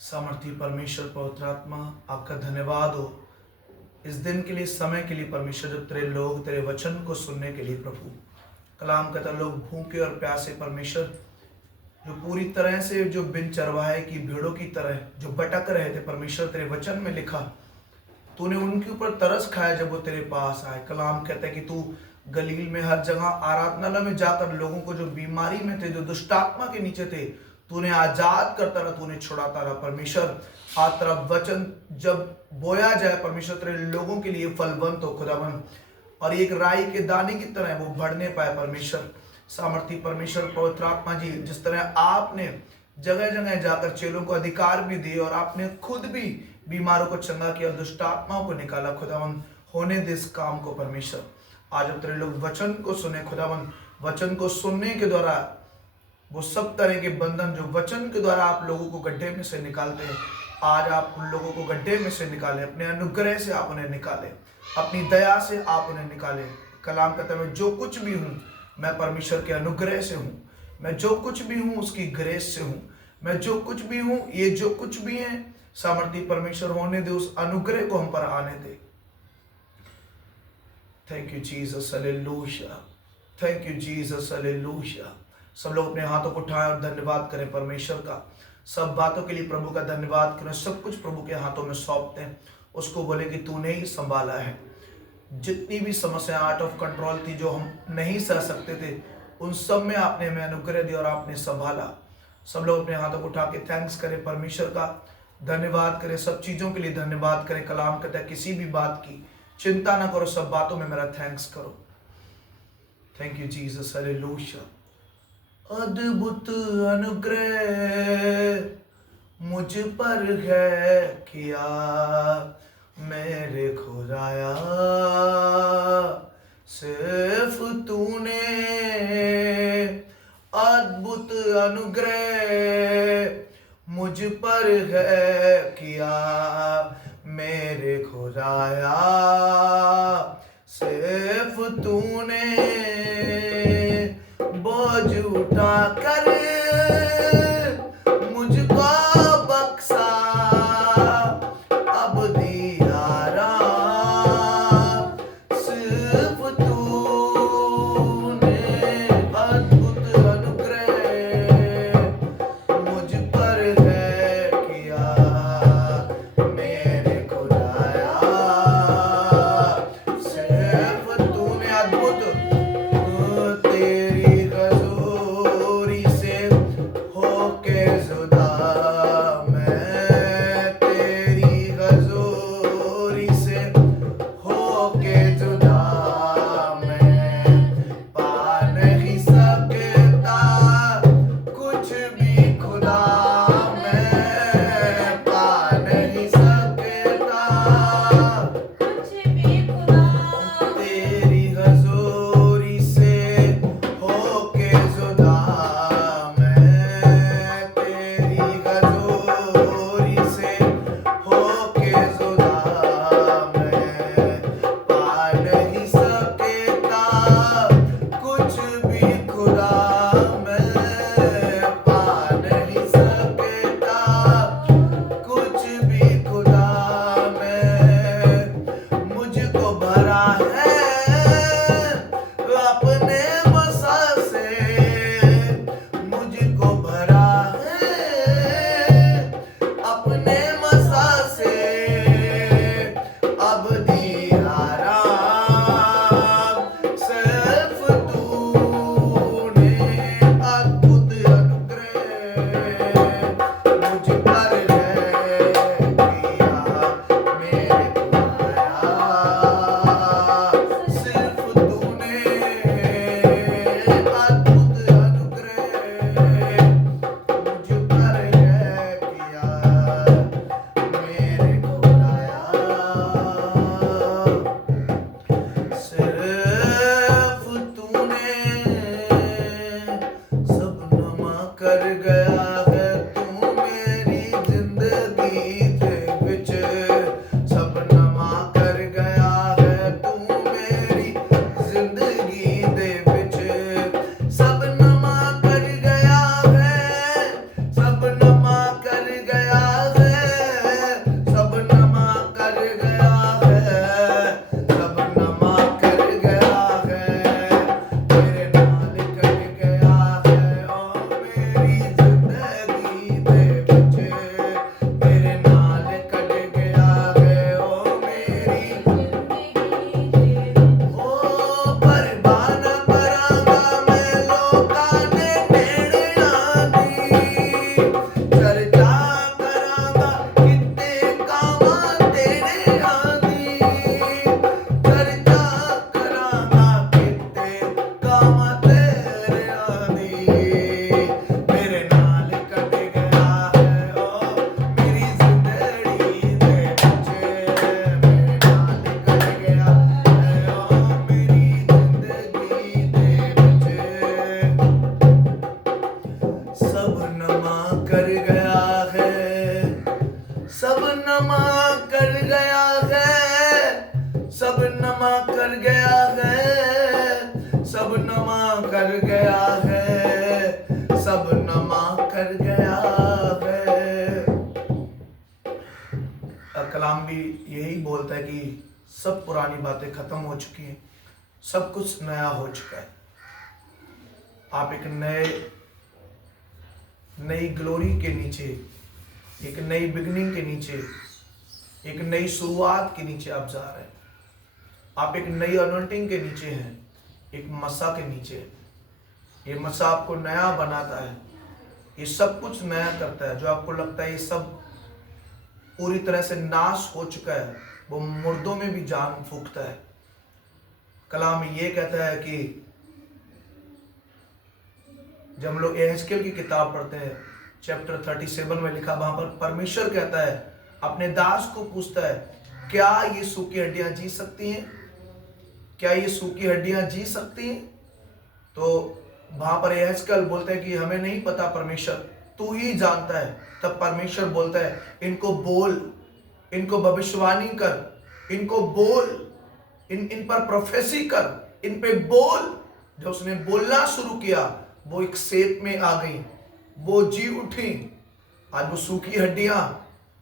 सामर्थी परमेश्वर पवित्र आत्मा, आपका धन्यवाद हो इस दिन के लिए, समय के लिए परमेश्वर, जब तेरे लोग तेरे वचन को सुनने के लिए प्रभु कलाम कहता, लोग भूखे और प्यासे परमेश्वर, जो पूरी तरह से जो बिन चरवाहे की भेड़ों की तरह जो भटक रहे थे परमेश्वर, तेरे वचन में लिखा तूने उनके ऊपर तरस खाया जब वो तेरे पास आए। कलाम कहता है कि तू गलील में हर जगह आराधनालय में जाकर लोगों को जो बीमारी में थे, जो दुष्टात्मा के नीचे थे, तूने आजाद करता रहा, तूने छुड़ाता रहा परमेश्वर। आज तेरा वचन जब बोया जाए परमेश्वर, तेरे लोगों के लिए फलवंत हो खुदावन, और एक राई के दाने की तरह वो बढ़ने पाए परमेश्वर। सामर्थी परमेश्वर पवित्र आत्मा जी, जिस तरह आपने जगह जगह जाकर चेलों को अधिकार भी दिए और आपने खुद भी बीमारों को चंगा किया, दुष्ट आत्माओं को निकाला खुदावन, होने दे इस काम को परमेश्वर। आज अब तेरे लोग वचन को सुने खुदावन, वचन को सुनने के द्वारा वो सब तरह के बंधन जो वचन के द्वारा आप लोगों को गड्ढे में से निकालते हैं, आज आप उन लोगों को गड्ढे में से निकाले, अपने अनुग्रह से आप उन्हें निकाले, अपनी दया से आप उन्हें निकाले। कलाम कहता है, मैं जो कुछ भी हूँ मैं परमेश्वर के अनुग्रह से हूँ, मैं जो कुछ भी हूँ उसकी ग्रेस से हूँ, मैं जो कुछ भी हूँ, ये जो कुछ भी है सामर्थी परमेश्वर होने दे, उस अनुग्रह को हम पर आने दे। Thank you Jesus, hallelujah, thank you Jesus, hallelujah. सब लोग अपने हाथों को उठाएं और धन्यवाद करें परमेश्वर का। सब बातों के लिए प्रभु का धन्यवाद करें, सब कुछ प्रभु के हाथों में सौंपते हैं, उसको बोले कि तूने ही संभाला है। जितनी भी समस्या आउट ऑफ कंट्रोल थी, जो हम नहीं सह सकते थे, उन सब में आपने हमें अनुग्रह दिया और आपने संभाला। सब लोग अपने हाथों को उठा के थैंक्स करें परमेश्वर का, धन्यवाद करें, सब चीज़ों के लिए धन्यवाद करें। कलाम कहता है किसी भी बात की चिंता ना करो, सब बातों में मेरा थैंक्स करो। Thank you Jesus, hallelujah. अद्भुत अनुग्रह मुझ पर है किया, मेरे खुदाया सिर्फ तूने। अद्भुत अनुग्रह मुझ पर है किया, मेरे खुदाया सिर्फ तूने। बोझ उठा कर मुझको बख्शा, अब दिया राम सिर्फ तूने। अद्भुत अनुग्रह मुझ पर है किया, मेरे खुदाया सिर्फ तूने। अद्भुत तेरी हजूरी से नमा कर गया है, सब नमा कर गया है, सब नमा कर गया है, सब नमा कर गया है। कलाम भी यही बोलता है कि सब पुरानी बातें खत्म हो चुकी हैं, सब कुछ नया हो चुका है। आप एक नई ग्लोरी के नीचे, एक नई बिगनिंग के नीचे, एक नई शुरुआत के नीचे आप जा रहे हैं। आप एक नई अनॉइंटिंग के नीचे हैं, एक मसा के नीचे। ये मसा आपको नया बनाता है, ये सब कुछ नया करता है। जो आपको लगता है ये सब पूरी तरह से नाश हो चुका है, वो मुर्दों में भी जान फूंकता है। कलाम ये कहता है कि जब हम लोग एहेजकेल की किताब पढ़ते हैं, चैप्टर 37 में लिखा, वहां पर परमेश्वर कहता है, अपने दास को पूछता है, क्या ये सूखी हड्डियां जी सकती हैं? क्या ये सूखी हड्डियां जी सकती हैं? तो वहां पर एहेजकेल बोलता है कि हमें नहीं पता परमेश्वर, तू ही जानता है। तब परमेश्वर बोलता है, इनको बोल, इनको भविष्यवाणी कर, इनको बोल, इन पर प्रोफेसी कर, इन पे बोल। जब उसने बोलना शुरू किया, वो एक शेप में आ गई, वो जी उठी। आज वो सूखी हड्डियां,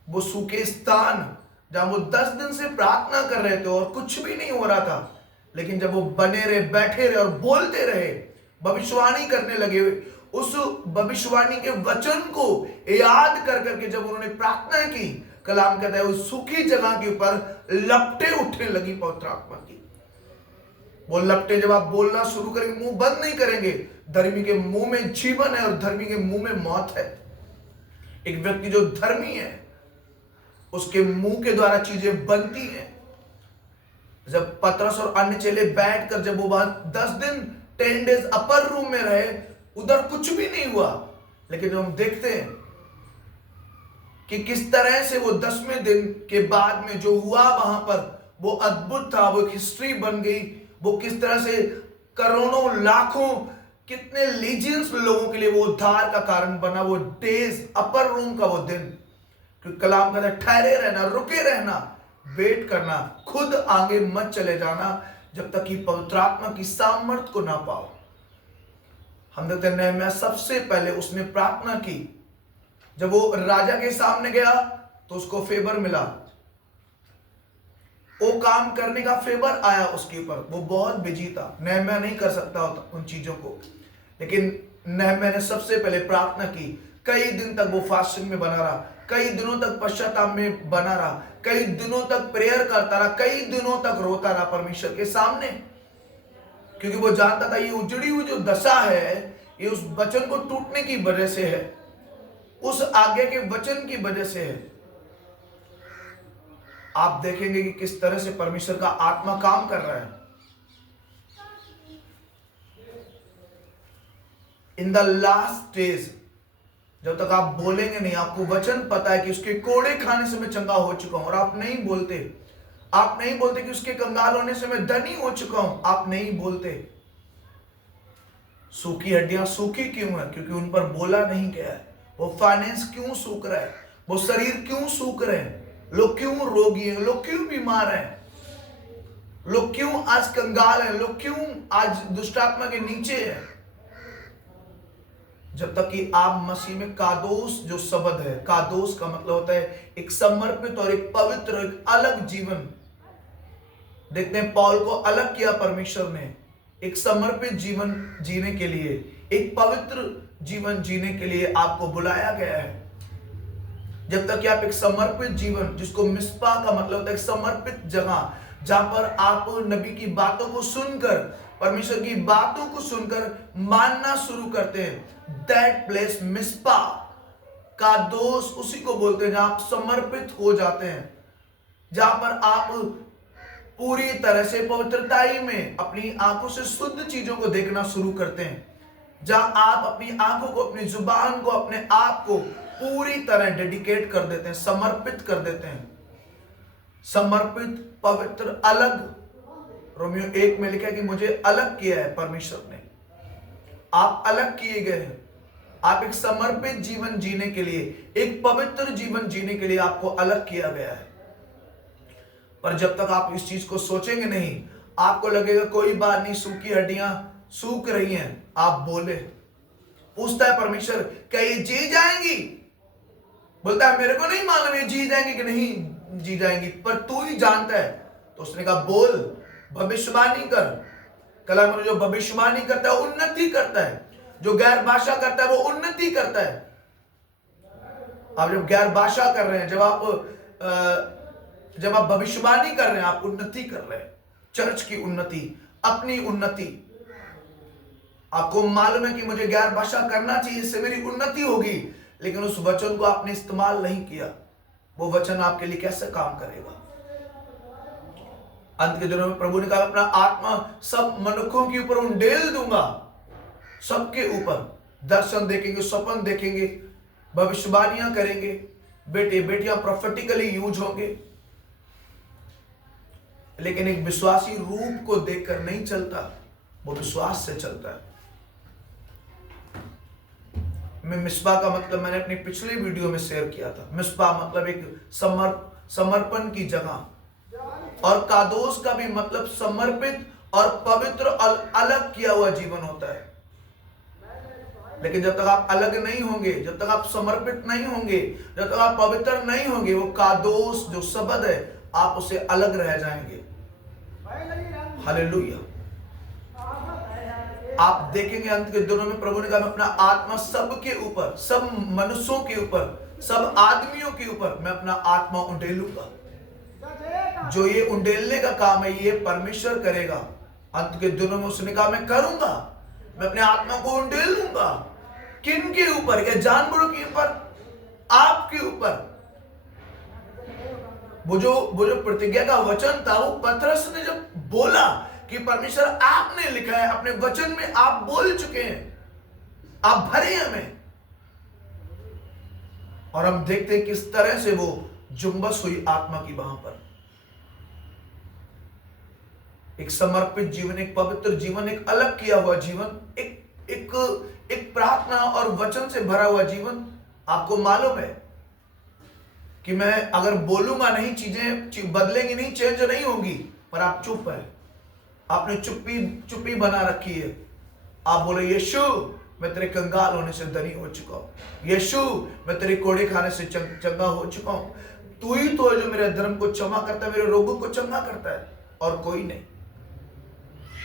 वो सूखे स्थान जहां वो 10 दिन से प्रार्थना कर रहे थे और कुछ भी नहीं हो रहा था, लेकिन जब वो बने रहे, बैठे रहे और बोलते रहे, भविष्यवाणी करने लगे, उस भविष्यवाणी के वचन को याद कर करके जब उन्होंने प्रार्थना की, कलाम कहता है उस सूखी जगह के ऊपर लपटे उठने लगी पवित्र आत्मा की। वो लपटे जब आप बोलना शुरू करेंगे, मुंह बंद नहीं करेंगे। धर्मी के मुंह में जीवन है और धर्मी के मुंह में मौत है। एक व्यक्ति जो धर्मी है, उसके मुंह के द्वारा चीजें बनती हैं। जब पतरस और अन्य चेले बैठकर जब वो 10 दिन 10 डेज अपर रूम में रहे, उधर कुछ भी नहीं हुआ, लेकिन जब हम देखते हैं कि किस तरह से वो 10वें दिन के बाद में जो हुआ वहां पर, वो अद्भुत था, वो एक हिस्ट्री बन गई। वो किस तरह से करोड़ों, लाखों, कितने लीजियंस लोगों के लिए वो उद्धार का कारण बना। वो डेज अपर रूम का वो दिन, क्योंकि कलाम कहता है ठहरे रहना, रुके रहना, वेट करना, खुद आगे मत चले जाना जब तक कि पवित्र आत्मा की सामर्थ को ना पाओ। हम देखते हैं नहम्याह सबसे पहले उसने प्रार्थना की। जब वो राजा के सामने गया तो उसको फेवर मिला, वो काम करने का फेवर आया उसके ऊपर। वो बहुत बिजी था, नहम्याह नहीं कर सकता उन चीजों को, लेकिन नहम्याह ने सबसे पहले प्रार्थना की। कई दिन तक वो फास्टिंग में बना रहा, कई दिनों तक पश्चाताप में बना रहा, कई दिनों तक प्रेयर करता रहा, कई दिनों तक रोता रहा परमेश्वर के सामने, क्योंकि वो जानता था ये उजड़ी हुई जो दशा है, ये उस वचन को टूटने की वजह से है, उस आगे के वचन की वजह से है। आप देखेंगे कि किस तरह से परमेश्वर का आत्मा काम कर रहा है। इन द लास्ट डेज, जब तक आप बोलेंगे नहीं, आपको वचन पता है कि उसके कोड़े खाने से मैं चंगा हो चुका हूं, और आप नहीं बोलते, आप नहीं बोलते कि उसके कंगाल होने से मैं धनी हो चुका हूं, आप नहीं बोलते। सूखी हड्डियां सूखी क्यों है? क्योंकि उन पर बोला नहीं गया है। वो फाइनेंस क्यों सूख रहा है? वो शरीर क्यों सूख रहे हैं? लोग क्यों रोगी हैं? लोग क्यों बीमार हैं? लोग क्यों आज कंगाल हैं? लोग क्यों आज दुष्टात्मा के नीचे हैं? जब तक कि आप मसीह में कादोस जो शब्द है, कादोस का मतलब होता है एक समर्पित और एक पवित्र, एक अलग जीवन। देखते हैं पौल को अलग किया परमेश्वर ने, एक समर्पित जीवन जीने के लिए, एक पवित्र जीवन जीने के लिए आपको बुलाया गया है। जब तक कि आप एक समर्पित जीवन, जिसको मिस्पा का मतलब होता है एक समर्पित जगह, जहां पर आप नबी की बातों को सुनकर, परमेश्वर की बातों को सुनकर मानना शुरू करते हैं, दैट प्लेस मिस्पा का दोष उसी को बोलते हैं जहां आप समर्पित हो जाते हैं, जहां पर आप पूरी तरह से पवित्रताई में अपनी आंखों से शुद्ध चीजों को देखना शुरू करते हैं, जहां आप अपनी आंखों को, अपनी जुबान को, अपने आप को पूरी तरह डेडिकेट कर देते हैं, समर्पित कर देते हैं। समर्पित, पवित्र, अलग। रोमियो 1 में लिखा है कि मुझे अलग किया है परमेश्वर ने। आप अलग किए गए हैं, आप एक समर्पित जीवन जीने के लिए, एक पवित्र जीवन जीने के लिए आपको अलग किया गया है। पर जब तक आप इस चीज को सोचेंगे नहीं, आपको लगेगा कोई बात नहीं, सूखी हड्डियां सूख रही हैं, आप बोले। पूछता है परमेश्वर, क्या ये जी जाएंगी? बोलता है मेरे को नहीं मालूम ये जी जाएंगी कि नहीं जी जाएंगी, पर तू ही जानता है। तो उसने कहा बोल, भविष्यवाणी कर। कलाम में जो भविष्यवाणी करता है उन्नति करता है, जो गैर भाषा करता है वो उन्नति करता है। आप जब गैर भाषा कर रहे हैं, जब आप भविष्यवाणी कर रहे हैं, आप उन्नति कर रहे हैं। चर्च की उन्नति, अपनी उन्नति। आपको मालूम है कि मुझे गैर भाषा करना चाहिए, इससे मेरी उन्नति होगी, लेकिन उस वचन को आपने इस्तेमाल नहीं किया, वो वचन आपके लिए कैसे काम करेगा? अंत के दिनों में प्रभु ने कहा अपना आत्मा सब मनुष्यों के ऊपर उंडेल दूंगा। सबके ऊपर दर्शन देखेंगे, स्वप्न देखेंगे, भविष्यवाणियां करेंगे, बेटे बेटियां प्रोफेटिकली यूज होंगे। लेकिन एक विश्वासी रूप को देखकर नहीं चलता, वो विश्वास से चलता है। मैं मिस्बा का मतलब मैंने अपनी पिछले वीडियो में शेयर किया था। मिस्बा मतलब एक समर्पण की जगह, और कादोस का भी मतलब समर्पित और पवित्र और अलग किया हुआ जीवन होता है। लेकिन जब तक आप अलग नहीं होंगे, जब तक आप समर्पित नहीं होंगे, जब तक आप पवित्र नहीं होंगे, वो कादोस जो शब्द है आप उसे अलग रह जाएंगे। हालेलुया। आप देखेंगे अंत के दिनों में प्रभु ने कहा मैं अपना आत्मा सबके ऊपर, सब मनुष्यों के ऊपर, सब आदमियों के ऊपर मैं अपना आत्मा उंडेलूंगा। जो ये उंडेलने का काम है ये परमेश्वर करेगा। अंत के दिनों में उसने कहा मैं करूंगा, मैं अपने आत्मा को उंडेलूंगा। किन के ऊपर? या जानवरों के ऊपर, आपके ऊपर। वो जो प्रतिज्ञा का वचन था, वो पतरस ने जब बोला कि परमेश्वर आपने लिखा है, अपने वचन में आप बोल चुके हैं, आप भरे हमें। और हम देखते हैं किस तरह से वो जुम्बस हुई आत्मा की वहां पर। एक समर्पित जीवन, एक पवित्र जीवन, एक अलग किया हुआ जीवन, एक प्रार्थना और वचन से भरा हुआ जीवन। आपको मालूम है कि मैं अगर बोलूंगा नहीं, चीजें बदलेंगी नहीं, चेंज नहीं होंगी, पर आप चुप है। आपने चुप्पी बना रखी है। आप बोले यीशु मैं तेरे कंगाल होने से धनी हो चुका हूं, यीशु मैं तेरे कोड़े खाने से चंगा हो चुका हूं। तू ही तो है जो मेरे धर्म को क्षमा करता है, मेरे रोगों को चंगा करता है, और कोई नहीं।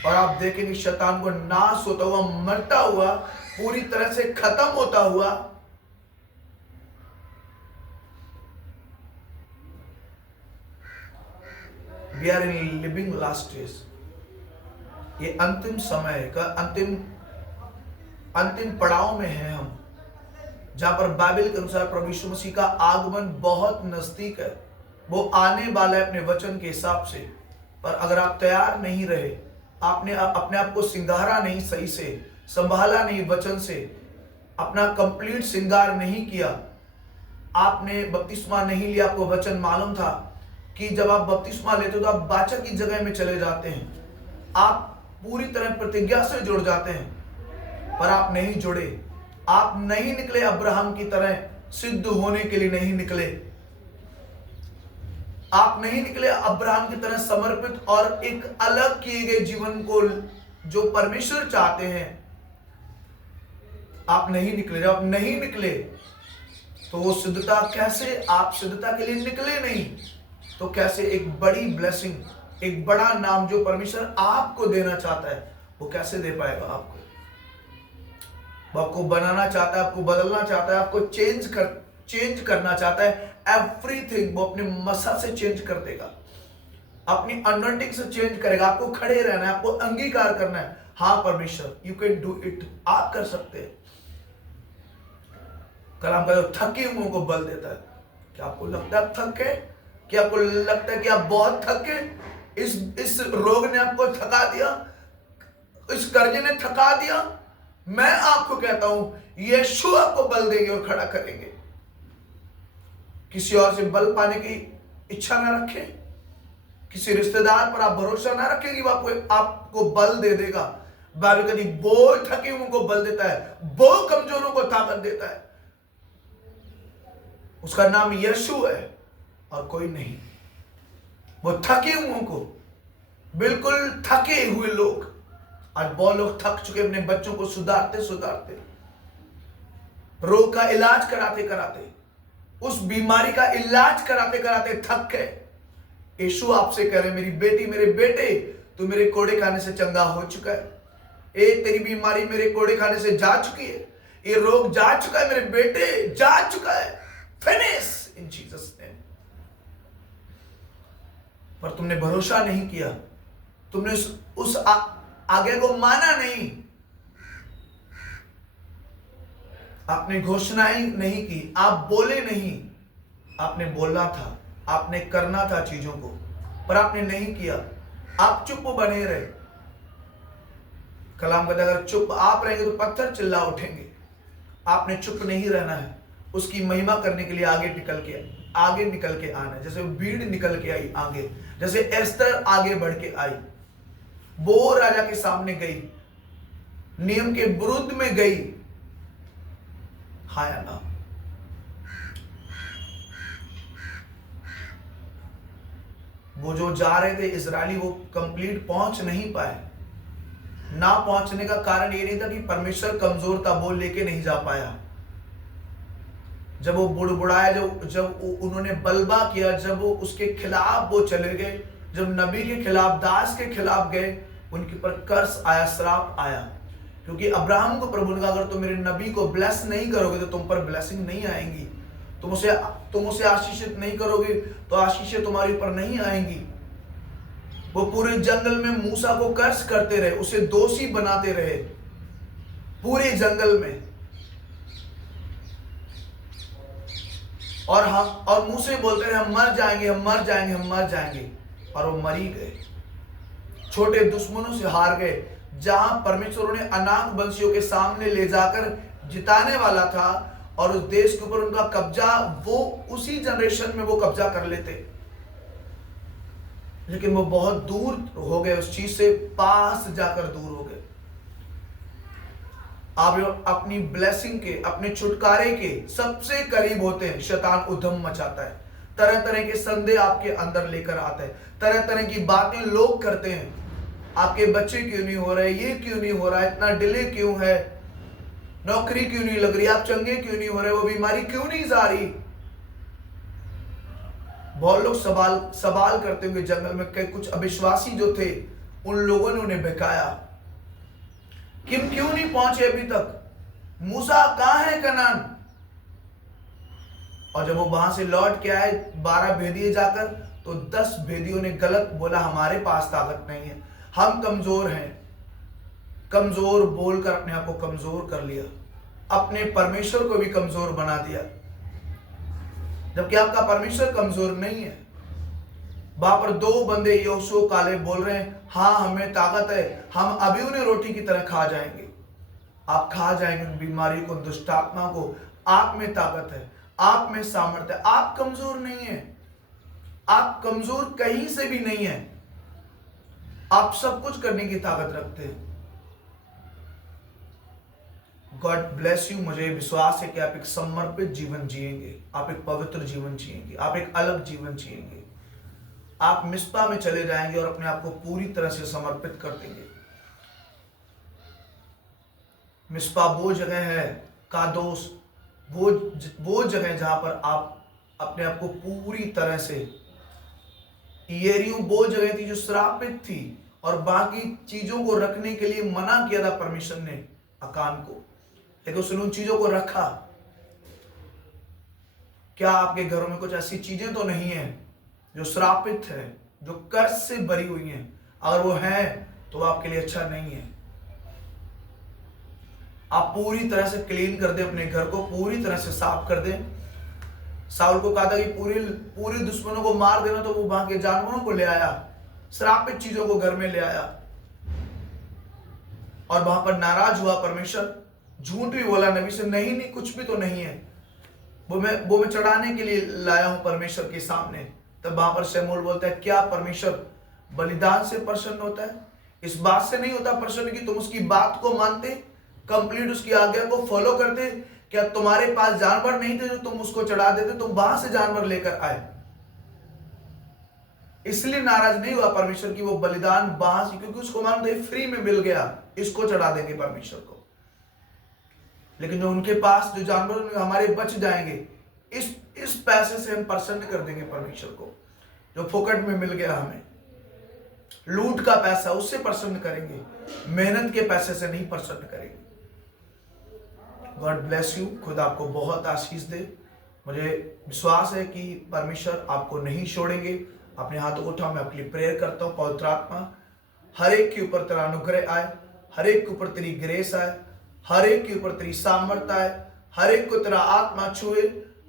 और आप देखेंगे शैतान को नाश होता हुआ, मरता हुआ, पूरी तरह से खत्म होता हुआ। We are in living last days. ये अंतिम समय का अंतिम पड़ाव में है हम, जहां पर बाइबल के अनुसार प्रभु यीशु मसीह का आगमन बहुत नजदीक है। वो आने वाला है अपने वचन के हिसाब से। पर अगर आप तैयार नहीं रहे, आपने अपने आप को सिंगारा नहीं, सही से संभाला नहीं, वचन से अपना कंप्लीट सिंगार नहीं किया, आपने बपतिस्मा नहीं लिया, आपको वचन मालूम था कि जब आप बपतिस्मा लेते हो तो आप वाचक की जगह में चले जाते हैं, आप पूरी तरह प्रतिज्ञा से जुड़ जाते हैं, पर आप नहीं जुड़े। आप नहीं निकले अब्राहम की तरह सिद्ध होने के लिए, नहीं निकले। आप नहीं निकले अब्राहम की तरह समर्पित और एक अलग किए गए जीवन को जो परमेश्वर चाहते हैं। आप नहीं निकले। जब आप नहीं निकले तो वो सिद्धता कैसे, आप सिद्धता के लिए निकले नहीं तो कैसे एक बड़ी ब्लेसिंग, एक बड़ा नाम जो परमेश्वर आपको देना चाहता है, वो कैसे दे पाएगा आपको? वो आपको बनाना चाहता है, आपको बदलना चाहता है, आपको चेंज करना चाहता है। एवरीथिंग वो अपने मसा से चेंज कर देगा, अपनी अनॉइंटिंग से चेंज करेगा। आपको खड़े रहना है, आपको अंगीकार करना है। हाँ परमेश्वर, यू कैन डू इट, आप कर सकते हैं। कलाम का जो थके मुंह को बल देता है। क्या आपको लगता है आप थक गए? क्या आपको लगता है कि आप बहुत थक गए? इस रोग ने आपको थका दिया, इस कर्जे ने थका दिया? मैं आपको कहता हूं यीशु आपको बल देंगे और खड़ा करेंगे। किसी और से बल पाने की इच्छा ना रखें, किसी रिश्तेदार पर आप भरोसा ना रखें कि वो आपको बल दे देगा। बाइबल कहती वो थके हुओं को बल देता है, वो कमजोरों को ताकत देता है। उसका नाम यीशु है और कोई नहीं। वो थके हुओं को, बिल्कुल थके हुए लोग, आज बहुत लोग थक चुके अपने बच्चों को सुधारते सुधारते, रोग का इलाज कराते कराते, उस बीमारी का इलाज कराते कराते थक गए। यीशु आपसे कह रहे मेरी बेटी मेरे बेटे, तू मेरे कोड़े खाने से चंगा हो चुका है। तेरी बीमारी मेरे कोड़े खाने से जा चुकी है, ये रोग जा चुका है मेरे बेटे, जा चुका है। Finish in Jesus name. पर तुमने भरोसा नहीं किया, तुमने उस आज्ञा को माना नहीं, आपने घोषणाएं नहीं की, आप बोले नहीं। आपने बोलना था, आपने करना था चीजों को, पर आपने नहीं किया। आप चुप बने रहे। कलाम कहता है अगर चुप आप रहेंगे तो पत्थर चिल्ला उठेंगे। आपने चुप नहीं रहना है, उसकी महिमा करने के लिए आगे निकल के आना है। जैसे भीड़ निकल के आई आगे, जैसे एस्तर आगे बढ़ के आई, वो राजा के सामने गई, नियम के विरुद्ध में गई। हाँ या ना? वो जो जा रहे थे इजरायली, वो कंप्लीट पहुंच नहीं पाए। ना पहुंचने का कारण ये नहीं था कि परमेश्वर कमजोर था, वो लेके नहीं जा पाया। जब वो बुड़बुड़ाया, जब उन्होंने बलबा किया, जब वो उसके खिलाफ वो चले गए, जब नबी के खिलाफ, दास के खिलाफ गए, उनके पर कर्स आया, श्राप आया। क्योंकि अब्राहम को प्रभु ने कहा अगर तुम मेरे नबी को ब्लेस नहीं करोगे तो तुम पर ब्लेसिंग नहीं आएंगी। तुम उसे आशीषित नहीं करोगे तो आशीषें तुम्हारे ऊपर नहीं आएंगी। वो पूरे जंगल में मूसा को कर्स करते रहे, उसे दोषी बनाते रहे पूरे जंगल में। और मूसे बोलते रहे हम मर जाएंगे, हम मर जाएंगे, हम मर जाएंगे, और वो मर ही गए। छोटे दुश्मनों से हार गए। जहां परमेश्वर उन्हें अनाक वंशियों के सामने ले जाकर जिताने वाला था और उस देश के ऊपर उनका कब्जा, वो उसी जनरेशन में वो कब्जा कर लेते, लेकिन वो बहुत दूर हो गए, उस चीज से पास जाकर दूर हो गए। आप अपनी ब्लेसिंग के, अपने छुटकारे के सबसे करीब होते हैं, शैतान उद्यम मचाता है, तरह तरह के संदेह आपके अंदर लेकर आता है, तरह तरह की बातें लोग करते हैं। आपके बच्चे क्यों नहीं हो रहे, ये क्यों नहीं हो रहा, इतना डिले क्यों है, नौकरी क्यों नहीं लग रही, आप चंगे क्यों नहीं हो रहे, वो बीमारी क्यों नहीं जा रही। बहुत लोग सवाल करते हुए जंगल में, कई कुछ अविश्वासी जो थे उन लोगों ने उन्हें बहकाया, किम क्यों नहीं पहुंचे अभी तक, मूसा कहां है कनान। और जब वो वहां से लौट के आए 12 भेदिए जाकर, तो 10 भेदियों ने गलत बोला, हमारे पास ताकत नहीं है, हम कमजोर हैं। कमजोर बोलकर अपने आप को कमजोर कर लिया, अपने परमेश्वर को भी कमजोर बना दिया, जबकि आपका परमेश्वर कमजोर नहीं है। वहां पर 2 बंदे यहोशू कालेब बोल रहे हैं हाँ हमें ताकत है, हम अभी उन्हें रोटी की तरह खा जाएंगे। आप खा जाएंगे उन बीमारी को, दुष्ट आत्मा को। आप में ताकत है, आप में सामर्थ्य है, आप कमजोर नहीं है, आप कमजोर कहीं से भी नहीं है, आप सब कुछ करने की ताकत रखते हैं। God bless you. मुझे विश्वास है कि आप एक समर्पित जीवन जिएंगे, आप एक पवित्र जीवन जिएंगे, आप एक अलग जीवन जिएंगे। आप मिस्पा में चले जाएंगे और अपने आप को पूरी तरह से समर्पित कर देंगे। मिस्पा वो जगह है, कादोस वो जगह जहां पर आप अपने आप को पूरी तरह से, यरीहो वो जगह थी जो श्रापित थी और बाकी चीजों को रखने के लिए मना किया था परमेश्वर ने अकान को, लेकिन उसने उन चीजों को रखा। क्या आपके घरों में कुछ ऐसी चीजें तो नहीं है जो श्रापित है, जो कर्ज से भरी हुई हैं? अगर वो है तो आपके लिए अच्छा नहीं है। आप पूरी तरह से क्लीन कर दें, अपने घर को पूरी तरह से साफ कर दें। साउल को कहा था कि पूरी दुश्मनों को मार देना, तो वो वहां के जानवरों को ले आया, श्रापित चीजों को घर में ले आया, और वहां पर नाराज हुआ परमेश्वर। झूठ भी बोला नबी से, नहीं कुछ भी तो नहीं है, वो मैं चढ़ाने के लिए लाया हूं परमेश्वर के सामने। तब वहां पर शमूएल बोलता है क्या परमेश्वर बलिदान से प्रसन्न होता है इस बात से नहीं होता प्रसन्न कि तुम उसकी बात को मानते, कंप्लीट उसकी आज्ञा को फॉलो करते। क्या तुम्हारे पास जानवर नहीं थे जो तुम उसको चढ़ा देते? तुम वहां से जानवर लेकर आए, इसलिए नाराज नहीं हुआ परमेश्वर की वो बलिदान वहां से, क्योंकि उसको मान दे फ्री में मिल गया, इसको चढ़ा देंगे परमेश्वर को। लेकिन जो उनके पास जो जानवर हमारे बच जाएंगे, इस पैसे से हम प्रसन्न कर देंगे परमेश्वर को, जो फोकट में मिल गया हमें। लूट का पैसा, उससे प्रसन्न करेंगे, मेहनत के पैसे से नहीं प्रसन्न करेंगे। God bless you. खुद आपको बहुत आशीष दे। मुझे विश्वास है कि परमेश्वर आपको नहीं छोड़ेंगे। अपने हाथों को उठाओ, मैं आपके लिए प्रेयर करता हूँ। पवित्र आत्मा, हर एक के ऊपर तेरा अनुग्रह आए, हर एक के ऊपर तेरी ग्रेस आए, हर एक के ऊपर तेरी सामर्थ्य आए, हर एक को तेरा आत्मा छुए,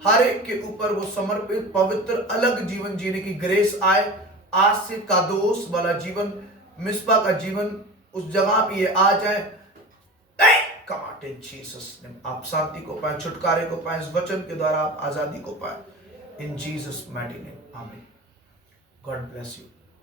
हर एक के ऊपर वो समर्पित पवित्र अलग जीवन जीने की ग्रेस आए। आज से कादोस वाला जीवन, मिस्पा का जीवन उस जगह पे ये आ जाए। कमांड इन जीसस नेम, आप शांति को पाए, छुटकारे को पाए, इस वचन के द्वारा आप आजादी को पाए, इन जीसस माइटी नेम, आमीन। God bless you.